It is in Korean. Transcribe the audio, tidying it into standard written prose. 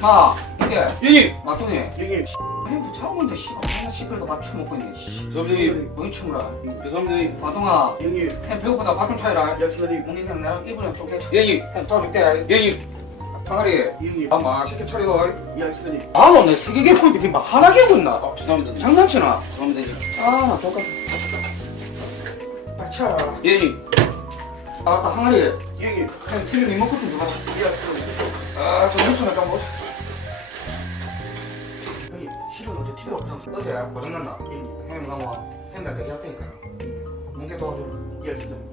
마, 이게 형님! 막둥이. 형님, 형도 자고인데 씨, 하나 시끌도 밥 처먹고 있네. 씨, 선생님, 멍이 쳐물어. 죄송합니다, 형님. 마동아, 형님, 형 배고프다 밥 좀 차려라. 야, 선생님, 멍이는 내가 이불에 쪼개 쳐. 형님! 형 도와줄게. 형님! 장아리, 형님, 밥 맛있게 차리고. 야, 선생님, 아우, 내 세개 개고인데 막 하나 개고있나? 죄송합니다. 장난치나? 죄송합니다, 형님. 아, 나 똑같아. 아, 차. 형님! 아, 나 항아리. 형님, 형 TV 리모컨 좀 줘봐. 야, 선생님, 아, 저 뉴스나 좀 보자. 형님, 실은 어제 TV가 고장 어제 고장났나? 형님, 형님 가면 형들 대기할 테니까. 뭉개 도와줘. 야, 선생님,